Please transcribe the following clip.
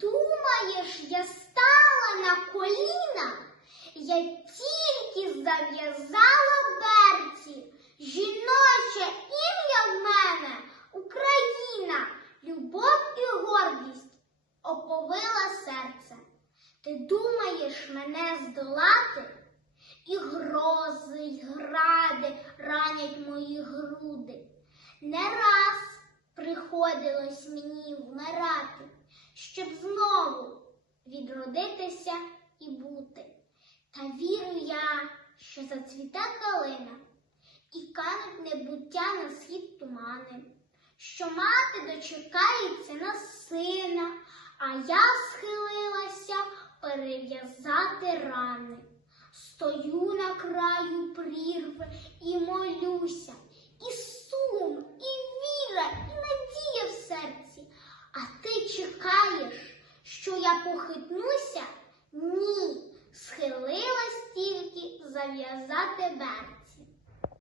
думаєш, я стала на коліна? Я тільки зав'язала берці. Жіноче ім'я в мене Україна, любов і гордість оповила серце. Ти думаєш мене здолати? І грози, й гради ранять мої груди. Не раз приходилось мені вмирати, відродитися і бути. Та вірю я, що зацвіте калина і кануть небуття на схід тумани, що мати дочекається на сина, а я схилилася перев'язати рани. Стою на краю прірви і молюся, і сум, і віра, і надія в серці. А ти чекаєш, що я похитнуся? Ні, схилилась тільки зав'язати берці.